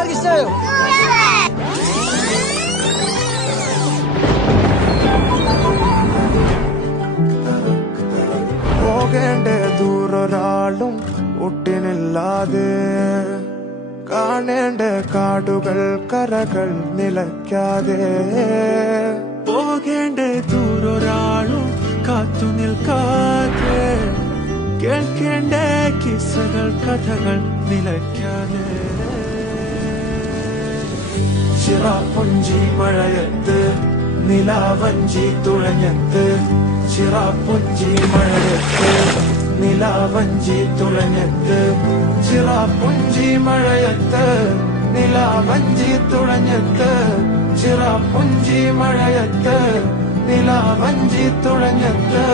എല്ലാവർക്കും ഇഷ്ടമായോ? പോകേണ്ട ദൂരൊരാളും ഒട്ടിനില്ലാതെ കാണേണ്ട കാടുകൾ കരകൾ നിലയ്ക്കാതെ പോകേണ്ട ദൂരൊരാളും കാത്തു നിൽക്കാതെ കേൾക്കേണ്ട കിസ്സകൾ കഥകൾ നിലയ്ക്കാതെ ചിറാപ്പുഞ്ചി മഴയത്ത് നിലാവഞ്ചി തുഴഞ്ഞത്ത് ചിറാപ്പുഞ്ചി മഴയത്ത് നിലാവഞ്ചി തുഴഞ്ഞത്ത് ചിറാപ്പുഞ്ചി മഴയത്ത് നിലാവഞ്ചി തുഴഞ്ഞത്ത് ചിറാപ്പുഞ്ചി മഴയത്ത് നിലാവഞ്ചി തുഴഞ്ഞത്ത്